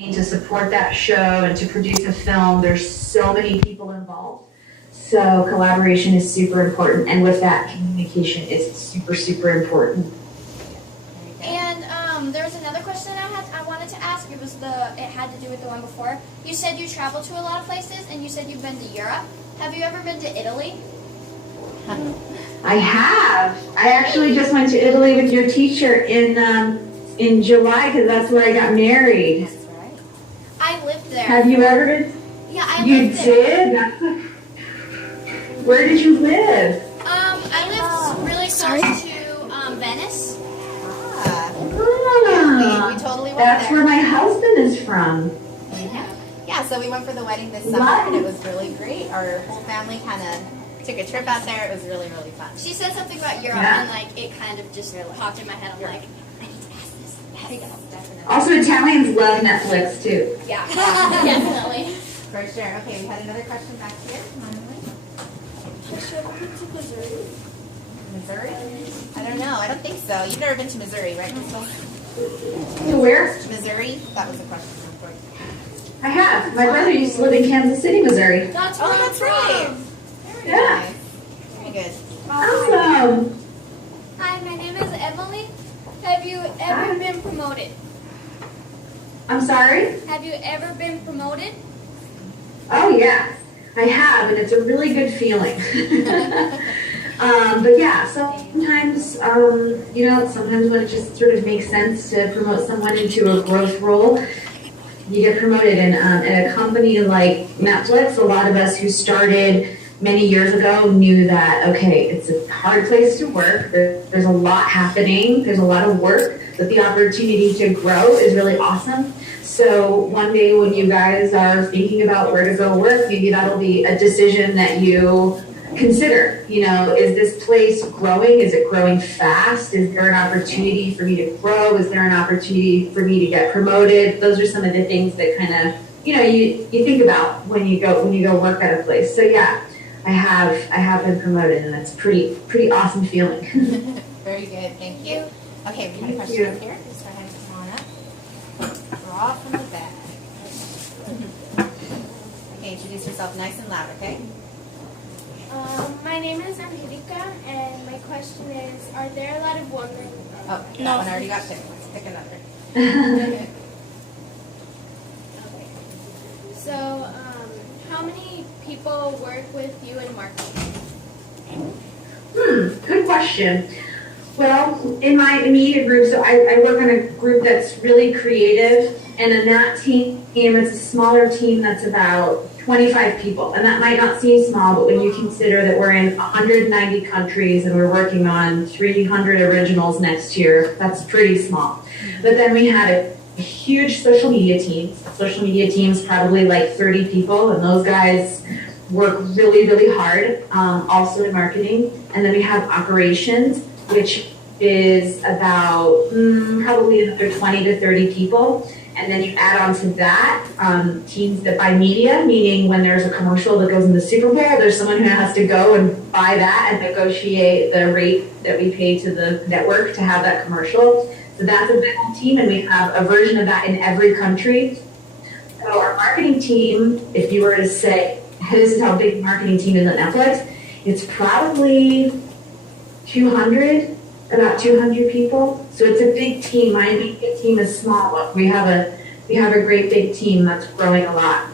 to support that show and to produce a film. There's so many people involved. So collaboration is super important, and with that, communication is super, super important. And there was another question I wanted to ask. It had to do with the one before. You said you travel to a lot of places, and you said you've been to Europe. Have you ever been to Italy? I have. I actually just went to Italy with your teacher in July because that's where I got married. That's right. I lived there. Have you ever been? Yeah, I You lived there. did? Where did you live? I lived really close to Venice. Ah, we totally went that's there. where my husband is from. Yeah, so we went for the wedding this summer, and it was really great. Our whole family kind of took a trip out there. It was really, really fun. She said something about Europe, Yeah. and like it kind of just popped in my head. I'm like, I need to ask this. Definitely. Also, Italians love Netflix too. Yeah, definitely. For sure. Okay, we had another question back here. Has she ever been to Missouri? Missouri? I don't know. I don't think so. You've never been to Missouri, right, Crystal? Where? Missouri? That was the question before. I have. My brother used to live in Kansas City, Missouri. That's Oh, where I'm that's from. right. Very Yeah. nice. Very good. Awesome. Hi, my name is Emily. Have you ever been promoted? I'm sorry? Have you ever been promoted? Oh, yeah. I have, and it's a really good feeling. But yeah, sometimes, sometimes when it just sort of makes sense to promote someone into a growth role, you get promoted. And at a company like Netflix, a lot of us who started many years ago knew that, okay, it's a hard place to work. There's a lot happening. There's a lot of work, but the opportunity to grow is really awesome. So one day when you guys are thinking about where to go work, maybe that'll be a decision that you consider. Is this place growing? Is it growing fast? Is there an opportunity for me to grow? Is there an opportunity for me to get promoted? Those are some of the things that kind of, you think about when you go work at a place. So yeah, I have been promoted, and that's pretty awesome feeling. Very good. Thank you. Okay, we have a question up here. Just go ahead and come on up. Draw from the back. Okay, introduce yourself nice and loud, okay? My name is Angelica, and my question is, are there a lot of women? Oh, that one already got picked. Let's pick another. So, how many people work with you in marketing? Good question. Well, in my immediate group, so I work on a group that's really creative, and in that team, it's a smaller team that's about 25 people. And that might not seem small, but when you consider that we're in 190 countries and we're working on 300 originals next year, that's pretty small. But then we had a huge social media team. Social media team's probably like 30 people, and those guys work really, really hard, also in marketing. And then we have operations, which is about probably another 20 to 30 people. And then you add on to that teams that buy media, meaning when there's a commercial that goes in the Super Bowl, there's someone who has to go and buy that and negotiate the rate that we pay to the network to have that commercial. So that's a big team, and we have a version of that in every country. So our marketing team, if you were to say, hey, this is how big the marketing team is at Netflix, it's probably 200. About 200 people. So it's a big team. My immediate team is small, but we have a great big team that's growing a lot.